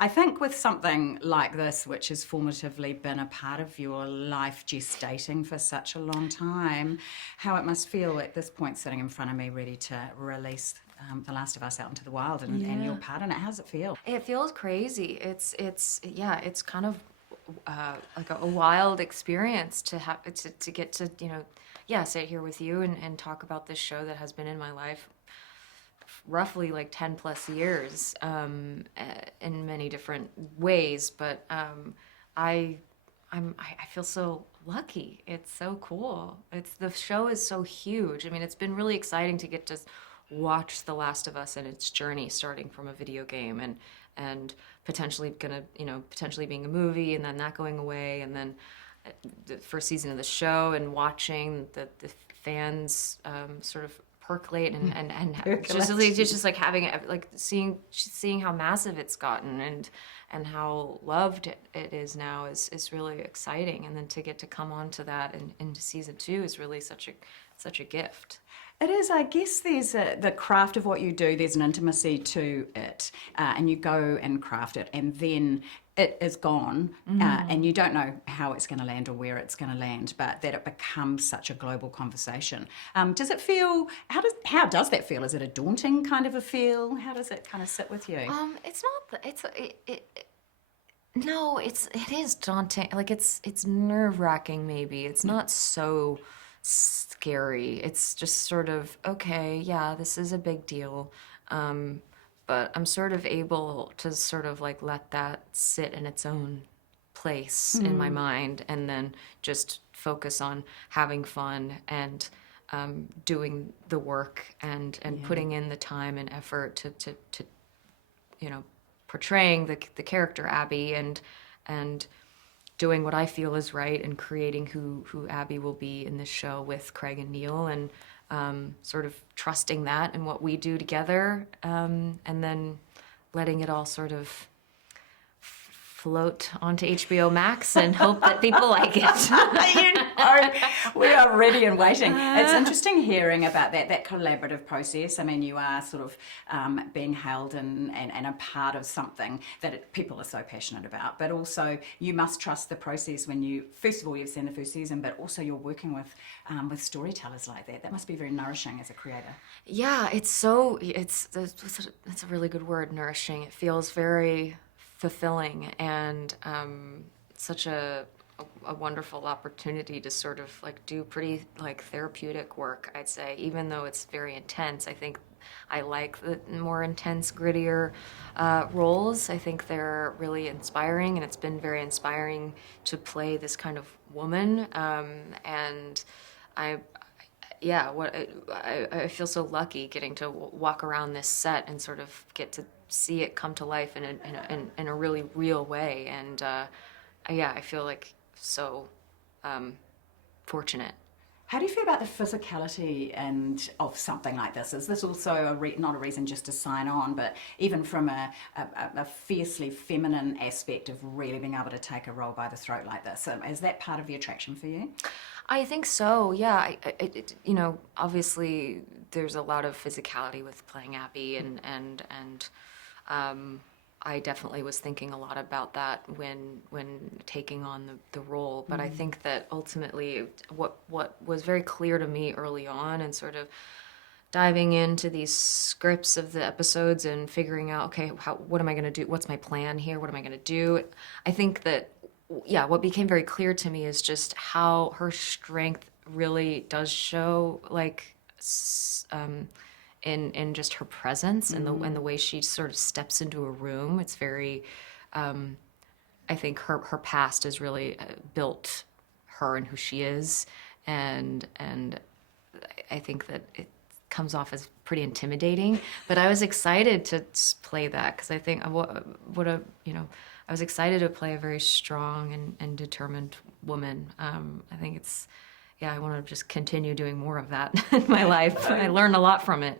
I think with something like this, which has formatively been a part of your life, gestating for such a long time, how it must feel at this point sitting in front of me ready to release The Last of Us out into the wild and your part in it. How does it feel? It feels crazy. It's kind of like a wild experience to have to get to, sit here with you and talk about this show that has been in my life roughly like 10 plus years in many different ways. But I feel so lucky. It's so cool. The show is so huge. I mean, it's been really exciting to get to watch The Last of Us and its journey, starting from a video game and potentially potentially being a movie, and then that going away, and then the first season of the show, and watching the fans sort of percolate and just like having like seeing how massive it's gotten and how loved it is now is really exciting. And then to get to come on to that into season 2 is really such a gift. It is. I guess there's the craft of what you do, there's an intimacy to it, and you go and craft it, and then it is gone, and you don't know how it's going to land or where it's going to land, but that it becomes such a global conversation. Does it feel, how does that feel? Is it a daunting kind of a feel? How does it kind of sit with you? It's not, no, it is daunting. Like it's nerve-wracking maybe. It's not so scary. It's just sort of, okay, yeah, this is a big deal. But I'm sort of able to sort of like let that sit in its own place in my mind, and then just focus on having fun and doing the work and putting in the time and effort to portraying the character Abby and doing what I feel is right, and creating who Abby will be in this show with Craig and Neil, and sort of trusting that and what we do together, and then letting it all sort of float onto HBO Max and hope that people like it. We are ready and waiting. It's interesting hearing about that collaborative process. I mean, you are sort of being held and a part of something that people are so passionate about, but also you must trust the process when you, first of all, you've seen the first season, but also you're working with storytellers like that. That must be very nourishing as a creator. Yeah, it's a really good word, nourishing. It feels very fulfilling, and such a wonderful opportunity to sort of like do pretty like therapeutic work, I'd say. Even though it's very intense, I think I like the more intense, grittier roles. I think they're really inspiring, and it's been very inspiring to play this kind of woman. And I feel so lucky getting to walk around this set and sort of get to see it come to life in a really real way. And I feel like so fortunate. How do you feel about the physicality and of something like this? Is this also not a reason just to sign on, but even from a fiercely feminine aspect of really being able to take a role by the throat like this? Is that part of the attraction for you? I think so, yeah. Obviously there's a lot of physicality with playing Abby, and I definitely was thinking a lot about that when taking on the role. But I think that ultimately what was very clear to me early on, and sort of diving into these scripts of the episodes and figuring out, okay, what am I going to do? What's my plan here? What am I going to do? I think that, yeah, what became very clear to me is just how her strength really does show, like, in just her presence and the way she sort of steps into a room. It's very, I think her past has really built her and who she is, and I think that it comes off as pretty intimidating. But I was excited to play that, because I think I was excited to play a very strong and determined woman. I think I want to just continue doing more of that in my life. I learned a lot from it.